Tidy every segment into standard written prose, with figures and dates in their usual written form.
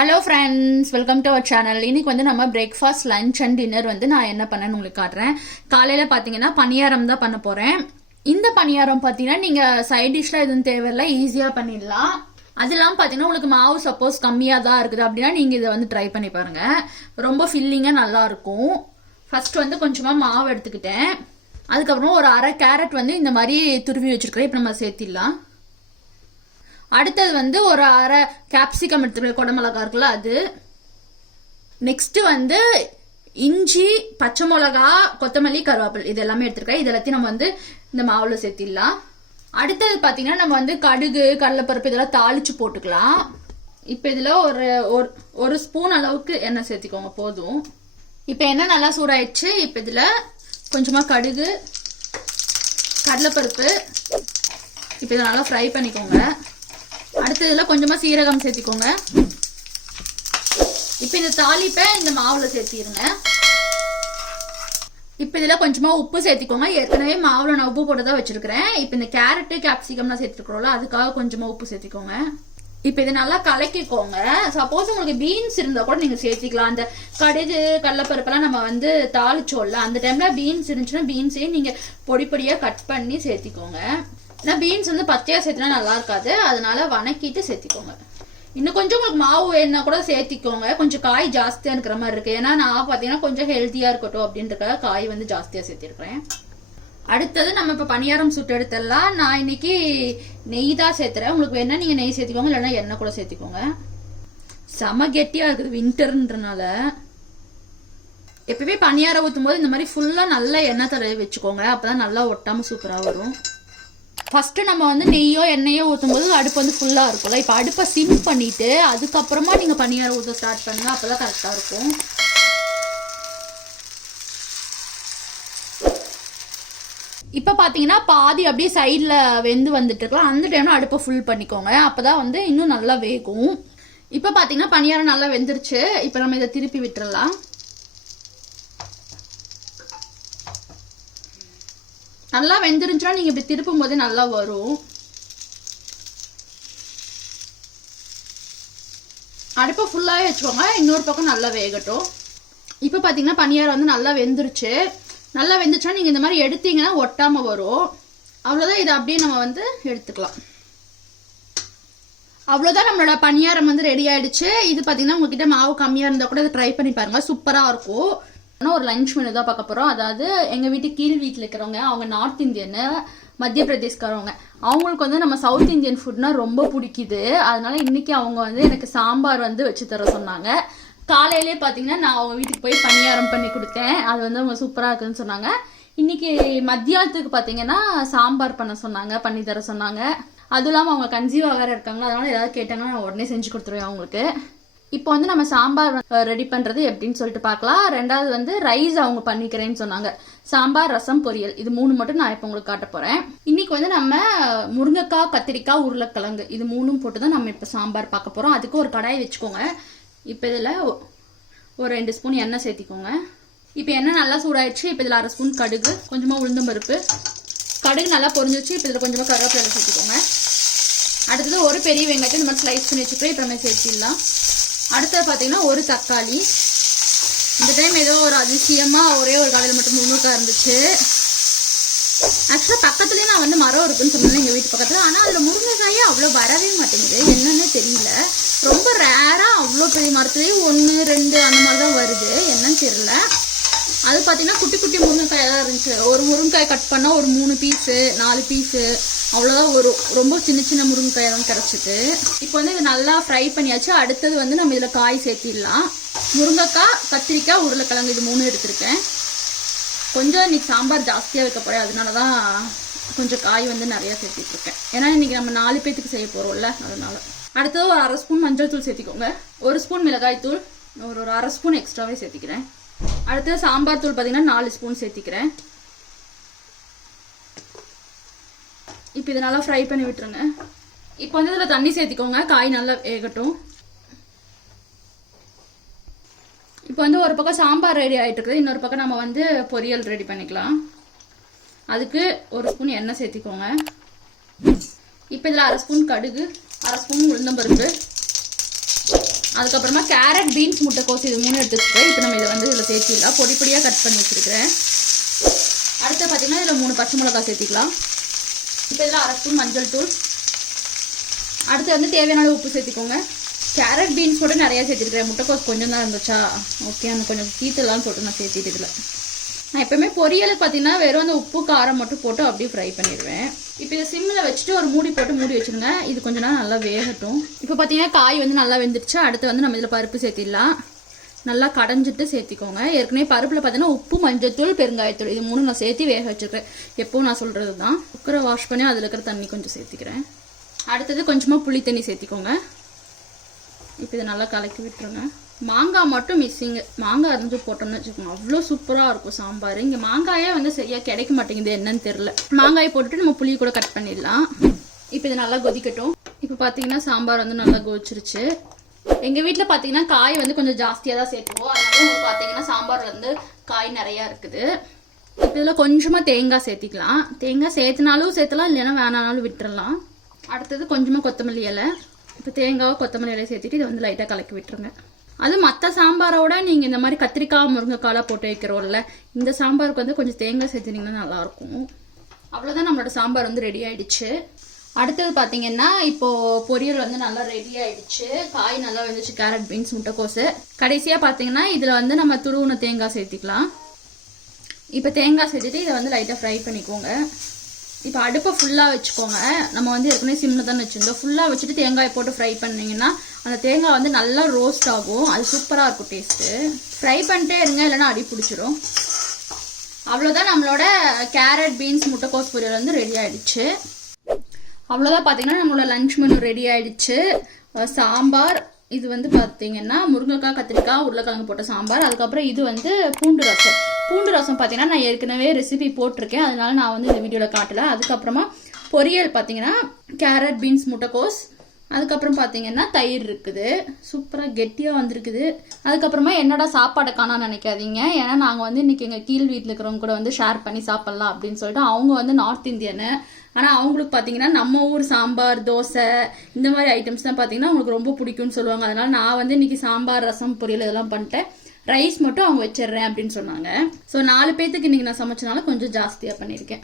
Hello friends, welcome to our channel. இன்னைக்கு வந்து நம்ம பிரேக்ஃபாஸ்ட், லஞ்ச் அண்ட் டின்னர் வந்து நான் என்ன பண்ணேன்னு உங்களுக்கு காட்டுறேன். காலையில் பார்த்தீங்கன்னா பணியாரம் தான் பண்ண போகிறேன். இந்த பணியாரம் பார்த்தீங்கன்னா நீங்கள் சைட் டிஷ்லாம் எதுவும் தேவையில்லை, ஈஸியாக பண்ணிடலாம். அது இல்லாமல் பார்த்தீங்கன்னா உங்களுக்கு மாவு சப்போஸ் கம்மியாக தான் இருக்குது அப்படின்னா நீங்கள் இதை வந்து ட்ரை பண்ணி பாருங்கள். ரொம்ப ஃபில்லிங்காக நல்லாயிருக்கும். ஃபர்ஸ்ட் வந்து கொஞ்சமாக மாவு எடுத்துக்கிட்டேன். அதுக்கப்புறம் ஒரு அரை கேரட் வந்து இந்த மாதிரி துருவி வச்சுருக்கிறேன். இப்போ நம்ம சேர்த்திடலாம். அடுத்தது வந்து ஒரு அரை கேப்சிகம் எடுத்துக்கிற குடமிளகா இருக்குல்ல அது. நெக்ஸ்ட் வந்து இஞ்சி, பச்சை மிளகா, கொத்தமல்லி, கருவேப்பிலை இது எல்லாமே எடுத்துருக்கேன். இது எல்லாத்தையும் நம்ம வந்து இந்த மாவுல சேர்த்திடலாம். அடுத்தது பார்த்தீங்கன்னா நம்ம வந்து கடுகு, கடலைப்பருப்பு இதெல்லாம் தாளிச்சு போட்டுக்கலாம். இப்போ இதில் ஒரு ஸ்பூன் அளவுக்கு எண்ணெய் சேர்த்திக்கோங்க, போதும். இப்போ எண்ணெய் நல்லா சூடாயிடுச்சு. இப்போ இதில் கொஞ்சமாக கடுகு, கடலைப்பருப்பு இப்போ இதை நல்லா ஃப்ரை பண்ணிக்கோங்க. அடுத்ததுல கொஞ்சமா சீரகம் சேர்த்திக்கோங்க. இப்ப இந்த தாளிப்பை இந்த மாவுல சேர்த்திருங்க. இப்ப இதுல கொஞ்சமா உப்பு சேர்த்திக்கோங்க. ஏற்கனவே மாவுல நான் உப்பு போட்டு தான் வச்சிருக்கிறேன். இப்ப இந்த கேரட், கேப்சிகம்லாம் சேர்த்துக்கிறோம்ல, அதுக்காக கொஞ்சமா உப்பு சேர்த்திக்கோங்க. இப்ப இதை நல்லா கலக்கிக்கோங்க. சப்போஸ் உங்களுக்கு பீன்ஸ் இருந்தா கூட நீங்க சேர்த்திக்கலாம். அந்த கடுகு, கடலைப்பருப்பெல்லாம் நம்ம வந்து தாளிச்சோம்ல, அந்த டைம்ல பீன்ஸ் இருந்துச்சுன்னா பீன்ஸையும் நீங்க பொடி பொடியா கட் பண்ணி சேர்த்திக்கோங்க. நான் பீன்ஸ் வந்து பச்சையா சேர்த்துனா நல்லா இருக்காது, அதனால வணக்கிட்டு சேர்த்திக்கோங்க. இன்னும் கொஞ்சம் உங்களுக்கு மாவு வேணா கூட சேர்த்திக்கோங்க. கொஞ்சம் காய் ஜாஸ்தியா இருக்கிற மாதிரி இருக்கு. ஏன்னா நான் பாத்தீங்கன்னா கொஞ்சம் ஹெல்த்தியா இருக்கட்டும் அப்படின்றதுக்காக காய் வந்து ஜாஸ்தியா சேர்த்திருக்கிறேன். அடுத்தது நம்ம இப்ப பணியாரம் சுட்டு எடுத்துடலாம். நான் இன்னைக்கு நெய் தான் சேர்த்துறேன். உங்களுக்கு வேணா நீங்க நெய் சேர்த்திக்கோங்க, இல்லைன்னா எண்ணெய் கூட சேர்த்திக்கோங்க. செம கெட்டியா இருக்குது வின்டர்ன்றனால. எப்பவுமே பணியாரம் ஊற்றும் போது இந்த மாதிரி ஃபுல்லா நல்லா எண்ணெய் தடவி வச்சுக்கோங்க. அப்பதான் நல்லா ஒட்டாம சூப்பரா வரும். ஃபர்ஸ்ட் நம்ம வந்து நெய்யோ எண்ணெயோ ஊற்றும் போது அடுப்பு வந்து ஃபுல்லா இருக்கும்ல. இப்போ அடுப்பை சிம் பண்ணிட்டு அதுக்கப்புறமா நீங்க பணியாரம் ஊற்ற ஸ்டார்ட் பண்ணுங்க, அப்பதான் கரெக்டா இருக்கும். இப்ப பாத்தீங்கன்னா பாதி அப்படியே சைட்ல வெந்து வந்துட்டு இருக்கலாம். அந்த டைம்ல அடுப்பை ஃபுல் பண்ணிக்கோங்க, அப்பதான் வந்து இன்னும் நல்லா வேகும். இப்ப பாத்தீங்கன்னா பணியாரம் நல்லா வெந்துருச்சு. இப்ப நம்ம இதை திருப்பி விட்டுறலாம். நல்லா வெந்துருந்துச்சுன்னா நீங்க இப்படி திருப்பும் போது நல்லா வரும். அடுப்பை ஃபுல்லாவே வச்சுக்கோங்க, இன்னொரு பக்கம் நல்லா வேகட்டும். இப்ப பாத்தீங்கன்னா பணியாரம் வந்து நல்லா வெந்துருச்சு. நல்லா வெந்துச்சுன்னா நீங்க இந்த மாதிரி எடுத்தீங்கன்னா ஒட்டாம வரும். அவ்வளவுதான். இதை அப்படியே நம்ம வந்து எடுத்துக்கலாம். அவ்வளவுதான், நம்மளோட பணியாரம் வந்து ரெடி ஆயிடுச்சு. இது பாத்தீங்கன்னா உங்ககிட்ட மாவு கம்மியா இருந்தா கூட இதை ட்ரை பண்ணி பாருங்க, சூப்பரா இருக்கும். ஒரு லஞ்ச் மெனு தான் பார்க்க போறோம். அதாவது எங்க வீட்டு கீழ் வீட்டில் இருக்கிறவங்க, அவங்க நார்த் இந்தியன், மத்திய பிரதேஷ்காரவங்க. அவங்களுக்கு வந்து நம்ம சவுத் இந்தியன் ஃபுட்னா ரொம்ப பிடிக்குது. அதனால இன்னைக்கு அவங்க வந்து எனக்கு சாம்பார் வந்து வச்சு தர சொன்னாங்க. காலையிலே பாத்தீங்கன்னா நான் அவங்க வீட்டுக்கு போய் பணியாரம் பண்ணி கொடுத்தேன். அது வந்து அவங்க சூப்பரா இருக்குன்னு சொன்னாங்க. இன்னைக்கு மத்தியானத்துக்கு பாத்தீங்கன்னா சாம்பார் பண்ண சொன்னாங்க, பண்ணி தர சொன்னாங்க. அதுவும் இல்லாம அவங்க கன்சீவா வேற இருக்காங்க, அதனால ஏதாவது கேட்டாங்கன்னா நான் உடனே செஞ்சு கொடுத்துருவேன் அவங்களுக்கு. இப்போ வந்து நம்ம சாம்பார் ரெடி பண்றது எப்படின்னு சொல்லிட்டு பார்க்கலாம். ரெண்டாவது வந்து ரைஸ் அவங்க பண்ணிக்கிறேன்னு சொன்னாங்க. சாம்பார், ரசம், பொரியல் இது 3 மட்டும் நான் இப்போ உங்களுக்கு காட்ட போறேன். இன்னைக்கு வந்து நம்ம முருங்கைக்காய், கத்திரிக்காய், உருளைக்கிழங்கு இது 3 போட்டு தான் நம்ம இப்போ சாம்பார் பார்க்க போறோம். அதுக்கு ஒரு கடாய் வச்சுக்கோங்க. இப்போ இதில் ஒரு 2 ஸ்பூன் எண்ணெய் சேர்த்திக்கோங்க. இப்போ எண்ணெய் நல்லா சூடாயிடுச்சு. இப்போ இதில் 1/2 ஸ்பூன் கடுகு, கொஞ்சமா உளுந்தம் பருப்பு. கடுகு நல்லா பொரிஞ்சிச்சு. இப்போ இதில் கொஞ்சமா கருவேப்பிலை சேர்த்திக்கோங்க. அடுத்தது ஒரு பெரிய வெங்காயத்தை இந்த மாதிரி ஸ்லைஸ் பண்ணி வச்சுட்டு இப்போ நம்ம சேர்த்திடலாம். அடுத்தது பார்த்தீங்கன்னா ஒரு தக்காளி. இந்த டைம் ஏதோ ஒரு அதிசயமா ஒரே ஒரு காலையில் மட்டும் முருங்கைக்காய் இருந்துச்சு. ஆக்சுவலாக பக்கத்துலேயே நான் வந்து மரம் இருக்குன்னு சொன்னேன் எங்கள் வீட்டு பக்கத்தில். ஆனால் அதில் முருங்கைக்காயே அவ்வளோ வரவே மாட்டேங்குது, என்னன்னு தெரியல. ரொம்ப ரேராக அவ்வளோ பெரிய மரத்துலேயே 1, 2 அந்த மாதிரி தான் வருது, என்னன்னு தெரியல. அது பார்த்தீங்கன்னா குட்டி குட்டி முருங்கைக்காய் தான் இருந்துச்சு. ஒரு முருங்கைக்காய் கட் பண்ணால் ஒரு 3 பீஸு 4 பீஸு அவ்வளோதான் வரும். ரொம்ப சின்ன சின்ன முருங்கைக்காய் தான் கிடச்சிது. இப்போ வந்து இது நல்லா ஃப்ரை பண்ணியாச்சு. அடுத்தது வந்து நம்ம இதில் காய் சேர்த்திடலாம். முருங்கைக்காய், கத்திரிக்காய், உருளைக்கிழங்கு இது 3 எடுத்திருக்கேன். கொஞ்சம் இன்னைக்கு சாம்பார் ஜாஸ்தியாக வைக்க போகிறேன், அதனால தான் கொஞ்சம் காய் வந்து நிறையா சேர்த்திட்டு இருக்கேன். ஏன்னா இன்னைக்கு நம்ம 4 பேத்துக்கு செய்ய போகிறோம்ல, அதனால. அடுத்தது ஒரு 1/2 ஸ்பூன் மஞ்சள் தூள் சேர்த்திக்கோங்க. 1 ஸ்பூன் மிளகாய் தூள், ஒரு 1/2 ஸ்பூன் எக்ஸ்ட்ராவே சேர்த்திக்கிறேன். அடுத்தது சாம்பார் தூள் பார்த்தீங்கன்னா 4 ஸ்பூன் சேர்த்திக்கிறேன். இப்போ இதை நல்லா ஃப்ரை பண்ணி விட்டுருங்க. இப்போ வந்து இதில் தண்ணி சேர்த்திக்கோங்க, காய் நல்லா வேகட்டும். இப்போ வந்து ஒரு பக்கம் சாம்பார் ரெடி ஆகிட்டு இருக்குது, இன்னொரு பக்கம் நம்ம வந்து பொரியல் ரெடி பண்ணிக்கலாம். அதுக்கு 1 ஸ்பூன் எண்ணெய் சேர்த்திக்கோங்க. இப்போ இதில் 1/2 ஸ்பூன் கடுகு, 1/2 ஸ்பூன் உளுந்தம்பருப்பு, அதுக்கப்புறமா கேரட் பீன்ஸ் முட்டைக்கோஸ் இது 3 எடுத்து வச்சுருக்கேன். இப்போ நம்ம இதை வந்து இதில் சேர்த்திடலாம். பொடி பொடியாக கட் பண்ணி வச்சுருக்கிறேன். அடுத்து பார்த்தீங்கன்னா இதில் 3 பச்சை மிளகாய் சேர்த்திக்கலாம். இப்போ இதில் 1/2 ஸ்பூன் மஞ்சள் தூள். அடுத்து வந்து தேவையான உப்பு சேர்த்திக்கோங்க. கேரட் பீன்ஸ் கூட நிறையா சேர்த்திருக்கிறேன். முட்டைக்கோஸ் கொஞ்சம் தான் இருந்துச்சா, ஓகே அந்த கொஞ்சம் தீத்தலாம்னு சொல்லிட்டு நான் சேர்த்திட்டு இதில். நான் எப்பவுமே பொரியலுக்கு பார்த்தீங்கன்னா வெறும் அந்த உப்பு காரம் மட்டும் போட்டு அப்படியே ஃப்ரை பண்ணிடுவேன். இப்போ இதை சிம்மில் வச்சுட்டு ஒரு மூடி போட்டு மூடி வச்சுருங்க. இது கொஞ்ச நேரம் நல்லா வேகட்டும். இப்போ பார்த்தீங்கன்னா காய் வந்து நல்லா வெந்துருச்சு. அடுத்து வந்து நம்ம இதில் பருப்பு சேர்த்திடலாம். நல்லா கடைஞ்சிட்டு சேர்த்திக்கோங்க. ஏற்கனவே பருப்பில் பார்த்தீங்கன்னா உப்பு, மஞ்சத்தூள், பெருங்காயத்தூள் இது 3 நான் சேர்த்து வேக வச்சுருக்கேன். எப்போவும் நான் சொல்கிறது தான். குக்கரை வாஷ் பண்ணி அதில் இருக்கிற தண்ணி கொஞ்சம் சேர்த்திக்கிறேன். அடுத்தது கொஞ்சமாக புளி தண்ணி சேர்த்திக்கோங்க. இப்போ இதை நல்லா கலக்கி விட்டுருங்க. மாங்காய் மட்டும் மிஸ்ஸிங்கு. மாங்காய் இருந்து போட்டோம்னு வச்சுக்கோங்க, அவ்வளோ சூப்பராக இருக்கும் சாம்பார். இங்கே மாங்காயே வந்து சரியாக கிடைக்க மாட்டேங்குது, என்னன்னு தெரில. மாங்காயை போட்டுட்டு நம்ம புளி கூட கட் பண்ணிடலாம். இப்போ இது நல்லா கொதிக்கட்டும். இப்போ பார்த்தீங்கன்னா சாம்பார் வந்து நல்லா கொதிச்சிருச்சு. எங்கள் வீட்டில் பார்த்தீங்கன்னா காய் வந்து கொஞ்சம் ஜாஸ்தியாக தான் சேர்த்துவோம். அதனால உங்களுக்கு பார்த்தீங்கன்னா சாம்பார் வந்து காய் நிறையா இருக்குது. இப்போ இதில் கொஞ்சமாக தேங்காய் சேர்த்திக்கலாம். தேங்காய் சேர்த்துனாலும் சேர்த்தலாம், இல்லைன்னா வேணானாலும் விட்டுறலாம். அடுத்தது கொஞ்சமாக கொத்தமல்லி இலை. இப்போ தேங்காவை கொத்தமல்லி இலையை சேர்த்துட்டு இதை வந்து லைட்டாக கலக்கி விட்டுருங்க. அது மற்ற சாம்பாரோட நீங்கள் இந்த மாதிரி கத்திரிக்காய் முருங்கைக்காய் போட்டு வைக்கிறோம்ல, இந்த சாம்பாருக்கு வந்து கொஞ்சம் தேங்காய் சேர்த்துனீங்கன்னா நல்லாயிருக்கும். அவ்வளோதான், நம்மளோட சாம்பார் வந்து ரெடி ஆகிடுச்சு. அடுத்தது பார்த்தீங்கன்னா இப்போது பொரியல் வந்து நல்லா ரெடி ஆகிடுச்சு. காய் நல்லா வந்துச்சு, கேரட் பீன்ஸ் முட்டைக்கோசு. கடைசியாக பார்த்தீங்கன்னா இதில் வந்து நம்ம துருவுன தேங்காய் சேர்த்திக்கலாம். இப்போ தேங்காய் சேர்த்துட்டு இதை வந்து லைட்டாக ஃப்ரை பண்ணிக்கோங்க. இப்போ அடுப்பை ஃபுல்லாக வச்சுக்கோங்க. நம்ம வந்து ஏற்கனவே சிம்மில் தானே வச்சுருந்தோம். ஃபுல்லாக வச்சுட்டு தேங்காய் போட்டு ஃப்ரை பண்ணிங்கன்னா அந்த தேங்காய் வந்து நல்லா ரோஸ்ட் ஆகும். அது சூப்பராக இருக்கும் டேஸ்ட்டு. ஃப்ரை பண்ணிட்டே இருங்க, இல்லைன்னா அடி பிடிச்சிரும். அவ்வளோதான், நம்மளோட கேரட் பீன்ஸ் முட்டைக்கோஸ் பொரியல் வந்து ரெடி ஆகிடுச்சு. அவ்வளோதான், பார்த்தீங்கன்னா நம்மளோட லஞ்ச் மெனு ரெடி ஆகிடுச்சு. சாம்பார் இது வந்து பார்த்தீங்கன்னா முருங்கைக்காய், கத்திரிக்காய், உருளைக்கிழங்கு போட்ட சாம்பார். அதுக்கப்புறம் இது வந்து பூண்டு ரசம். பூண்டு ரசம் பார்த்தீங்கன்னா நான் ஏற்கனவே ரெசிபி போட்டிருக்கேன், அதனால நான் வந்து இந்த வீடியோவில் காட்டலை. அதுக்கப்புறமா பொரியல் பார்த்தீங்கன்னா கேரட் பீன்ஸ் முட்டைக்கோஸ். அதுக்கப்புறம் பார்த்தீங்கன்னா தயிர் இருக்குது, சூப்பராக கெட்டியாக வந்திருக்குது. அதுக்கப்புறமா என்னடா சாப்பாடை காணான்னு நினைக்காதீங்க. ஏன்னா நாங்கள் வந்து இன்றைக்கி எங்கள் கீழ் வீட்டில் இருக்கிறவங்க கூட வந்து ஷேர் பண்ணி சாப்பிட்லாம் அப்படின்னு சொல்லிட்டு, அவங்க வந்து நார்த் இந்தியனு. ஆனால் அவங்களுக்கு பார்த்தீங்கன்னா நம்ம ஊர் சாம்பார், தோசை இந்த மாதிரி ஐட்டம்ஸ் தான் பார்த்தீங்கன்னா அவங்களுக்கு ரொம்ப பிடிக்கும்னு சொல்லுவாங்க. அதனால் நான் வந்து இன்றைக்கி சாம்பார், ரசம், பொரியல் இதெல்லாம் பண்ணிட்டேன். ரைஸ் மட்டும் அவங்க வச்சிடுறேன் அப்படின்னு சொன்னாங்க. ஸோ 4 பேத்துக்கு இன்றைக்கி நான் சமைச்சனால கொஞ்சம் ஜாஸ்தியாக பண்ணியிருக்கேன்.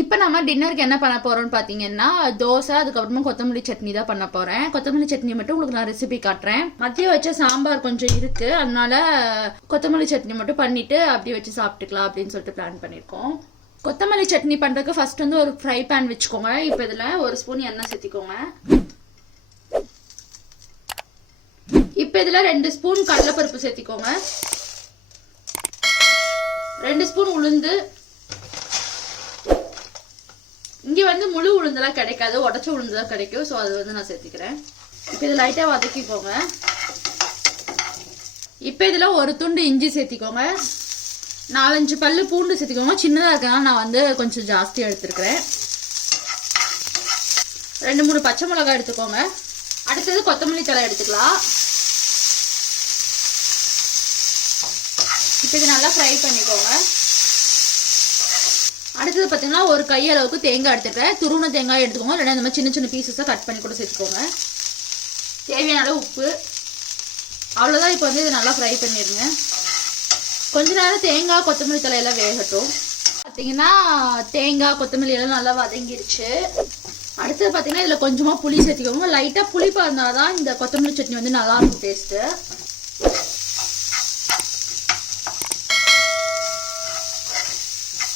இப்போ நம்ம டின்னருக்கு என்ன பண்ண போகிறோம்னு பார்த்தீங்கன்னா தோசை, அதுக்கப்புறமா கொத்தமல்லி சட்னி தான் பண்ண போகிறேன். கொத்தமல்லி சட்னி மட்டும் உங்களுக்கு நான் ரெசிபி காட்டுறேன். மதியம் வச்ச சாம்பார் கொஞ்சம் இருக்குது, அதனால கொத்தமல்லி சட்னி மட்டும் பண்ணிவிட்டு அப்படியே வச்சு சாப்பிட்டுக்கலாம் அப்படின்னு சொல்லிட்டு பிளான் பண்ணியிருக்கோம். கொத்தமல்லி சட்னி பண்ணுறதுக்கு ஃபர்ஸ்ட் வந்து ஒரு ஃப்ரை பேன் வச்சுக்கோங்க. இப்போ இதில் 1 ஸ்பூன் எண்ணெய் சேர்த்திக்கோங்க. இப்போ இதில் 2 ஸ்பூன் கடலைப்பருப்பு சேர்த்திக்கோங்க. 2 ஸ்பூன் உளுந்து. இங்கே வந்து முழு உளுந்தெல்லாம் கிடைக்காது, உடச்ச உளுந்து தான் கிடைக்கும். ஸோ அது வந்து நான் சேர்த்திக்கிறேன். இப்போ இதை லைட்டாக வதக்கிக்கோங்க. இப்போ இதில் 1 துண்டு இஞ்சி சேர்த்திக்கோங்க. 4-5 பல்லு பூண்டு சேர்த்திக்கோங்க. சின்னதாக இருக்கனால நான் வந்து கொஞ்சம் ஜாஸ்தியாக எடுத்துருக்கிறேன். 2-3 பச்சை மிளகாய் எடுத்துக்கோங்க. அடுத்தது கொத்தமல்லி தழை எடுத்துக்கலாம். இப்போ இது நல்லா ஃப்ரை பண்ணிக்கோங்க. அடுத்தது பார்த்தீங்கன்னா ஒரு கையளவுக்கு தேங்காய் எடுத்துக்கிறேன். துருவன தேங்காய் எடுத்துக்கோங்க, இல்லைன்னா இந்த மாதிரி சின்ன சின்ன பீசஸாக கட் பண்ணி கூட சேர்த்துக்கோங்க. தேவையான அளவு உப்பு. அவ்வளோதான். இப்போ வந்து இதை நல்லா ஃப்ரை பண்ணிடுங்க. கொஞ்ச நேரம் தேங்காய், கொத்தமல்லி தலையெல்லாம் வேகட்டும். பார்த்தீங்கன்னா தேங்காய், கொத்தமல்லி எல்லாம் நல்லா வதங்கிருச்சு. அடுத்தது பார்த்தீங்கன்னா இதில் கொஞ்சமாக புளி சேர்த்திக்கோங்க. லைட்டாக புளிப்பாக இருந்தால் தான் இந்த கொத்தமல்லி சட்னி வந்து நல்லாயிருக்கும் டேஸ்ட்டு.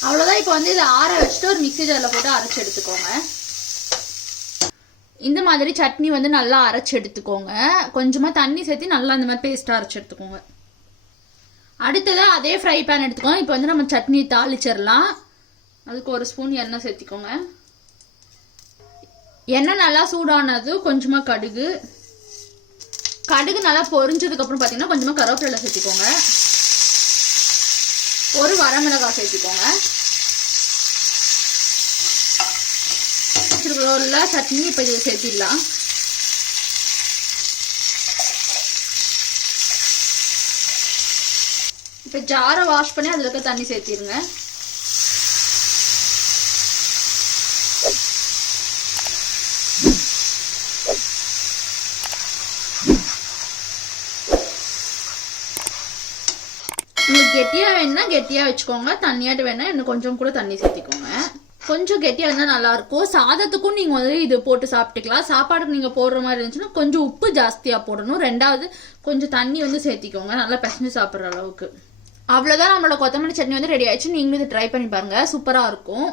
அவ்வளோதான். இப்போ வந்து இதை ஆற வச்சுட்டு ஒரு மிக்ஸி ஜாரில் போட்டு அரைச்சி எடுத்துக்கோங்க. இந்த மாதிரி சட்னி வந்து நல்லா அரைச்சி எடுத்துக்கோங்க. கொஞ்சமாக தண்ணி சேர்த்து நல்லா இந்த மாதிரி பேஸ்ட்டாக அரைச்சி எடுத்துக்கோங்க. அடுத்ததாக அதே ஃப்ரை பேன் எடுத்துக்கோங்க. இப்போ வந்து நம்ம சட்னி தாளிச்சிடலாம். அதுக்கு 1 ஸ்பூன் எண்ணெய் சேர்த்திக்கோங்க. எண்ணெய் நல்லா சூடானது கொஞ்சமாக கடுகு. கடுகு நல்லா பொரிஞ்சதுக்கப்புறம் பார்த்தீங்கன்னா கொஞ்சமாக கருவேப்பிலை சேர்த்திக்கோங்க. 1 வரமிளகாய் சேர்த்திக்கோங்க. சட்னி இப்போ இதை சேர்த்திடலாம். இப்போ ஜாரை வாஷ் பண்ணி அதில் இருக்க தண்ணி சேர்த்திருங்க. உங்களுக்கு கெட்டியாக வேணும்னா கெட்டியாக வச்சுக்கோங்க, தண்ணியாட்டு வேணா இன்னும் கொஞ்சம் கூட தண்ணி சேர்த்திக்கோங்க. கொஞ்சம் கெட்டியாக இருந்தால் நல்லாயிருக்கும். சாதத்துக்கும் நீங்கள் வந்து இது போட்டு சாப்பிட்டுக்கலாம். சாப்பாடுக்கு நீங்கள் போடுற மாதிரி இருந்துச்சுன்னா கொஞ்சம் உப்பு ஜாஸ்தியாக போடணும். ரெண்டாவது கொஞ்சம் தண்ணி வந்து சேர்த்திக்கோங்க, நல்லா பிசைஞ்சு சாப்பிட்ற அளவுக்கு. அவ்வளோதான், நம்மளோட கொத்தமல்லி சட்னி வந்து ரெடி ஆயிடுச்சு. நீங்களும் இது ட்ரை பண்ணி பாருங்கள், சூப்பராக இருக்கும்.